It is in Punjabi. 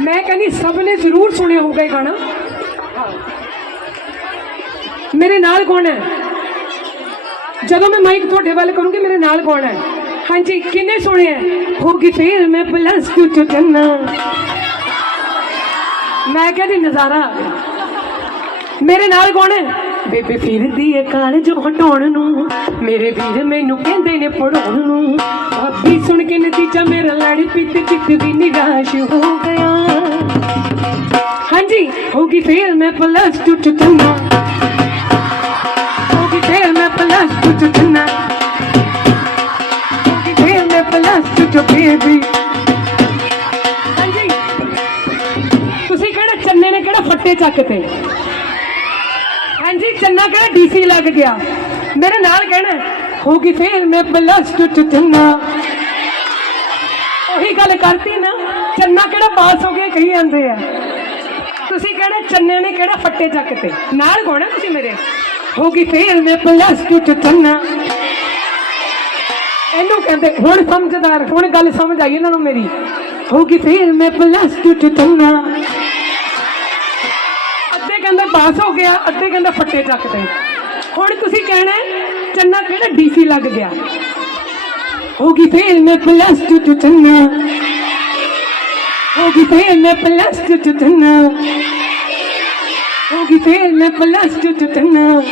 ਮੈਂ ਕਹਿੰਦੀ, ਸਭ ਨੇ ਜ਼ਰੂਰ ਸੁਣਿਆ ਹੋਊਗਾ ਇਹ ਗਾਣਾ। ਮੇਰੇ ਨਾਲ ਕੌਣ ਹੈ? ਜਦੋਂ ਮੈਂ ਮਾਈਕ ਤੁਹਾਡੇ ਵੱਲ ਕਰੂੰਗੀ, ਮੇਰੇ ਨਾਲ ਕੌਣ ਹੈ? ਹਾਂਜੀ ਕਿੰਨੇ ਸੁਣਿਆ ਹੋਗੀ ਫੇਰ ਮੈਂ ਪਲੱਸ 2 ਚ ਜੰਨਾ ਮੈਂ ਕਹਿੰਦੀ, ਨਜ਼ਾਰਾ। ਮੇਰੇ ਨਾਲ ਕੌਣ ਹੈ? ਬੇਬੇ ਫਿਰਦੀ ਏ ਕਾਲਜ ਹਟਾਉਣ ਨੂੰ। ਮੇਰੇ ਵੀਰ ਮੈਨੂੰ ਕਹਿੰਦੇ ਨੇ ਪੜਾਉਣ ਨੂੰ। ਭਾਬੀ ਸੁਣ ਕੇ ਨਤੀਜਾ ਮੇਰਾ ਲੜ ਪਿੱਤ ਚਿੱਤ ਵੀ ਨਿਰਾਸ਼ ਹੋ ਗਿਆ। ਹਾਂਜੀ ਹੋਗੀ ਫੇਰ ਮੈਂ ਪਲੱਸ 2 ਚ ਜੰਨਾ ਹੋਗੀ ਫੇਰ ਮੈਂ ਪਲੱਸ 2 ਚ ਜੰਨਾ ਹੋਗੀ ਫੇਰ ਮੈਂ ਪਲੱਸ 2 ਚ ਬੇਬੀ ਤੁਸੀਂ ਕਿਹੜਾ ਚੰਨੇ ਨੇ ਕਿਹੜਾ ਫੱਟੇ ਚੱਕਤੇ? ਹਾਂਜੀ ਚੰਨਾ ਕਿਹੜਾ ਡੀਸੀ ਲੱਗ ਗਿਆ? ਮੇਰੇ ਨਾਲ ਕਹਿਣਾ ਹੋਗੀ ਫੇਰ ਮੈਂ ਪਲੱਸ 2 ਚੰਨਾ ਉਹੀ ਗੱਲ ਕਰਤੀ ਨਾ, ਚੰਨਾ ਕਿਹੜਾ ਪਾਸ ਹੋ ਗਿਆ ਕਹੀ ਜਾਂਦੇ ਆ। ਤੁਸੀਂ ਕਹਿਣਾ ਚੰਨੇ ਨੇ ਕਿਹੜਾ ਫੱਟੇ ਚੱਕਤੇ? ਨਾਲ ਕੋਣਾ ਤੁਸੀਂ ਮੇਰੇ? ਹੋਗੀ ਫੇਰ ਮੈਂ ਪਲੱਸ 2 ਚੰਨਾ ਇਹਨੂੰ ਕਹਿੰਦੇ, ਹੁਣ ਸਮਝਦਾਰ, ਹੁਣ ਗੱਲ ਸਮਝ ਆਈ ਇਹਨਾਂ ਨੂੰ ਮੇਰੀ। ਹੋਗੀ ਫੇਰ ਮੈਂ ਪਲੱਸ 2 ਚੰਨਾ ਪਾਸ ਹੋ ਗਿਆ, ਅੱਧੇ ਕਹਿੰਦੇ ਫੱਟੇ ਚੱਕਦੇ। ਹੁਣ ਤੁਸੀਂ ਕਹਿਣਾ ਚੰਨਾ ਕਿਹੜਾ ਡੀਸੀ ਲੱਗ ਗਿਆ? ਹੋਗੀ ਫੇਰ ਮੈਂ ਪਲੱਸ 2 ਚ ਚੰਨਾ। ਹੋਗੀ ਫੇਰ ਮੈਂ ਪਲੱਸ 2 ਚ ਚੰਨਾ। ਹੋਗੀ ਫੇਰ ਮੈਂ ਪਲੱਸ 2 ਚ ਚੰਨਾ।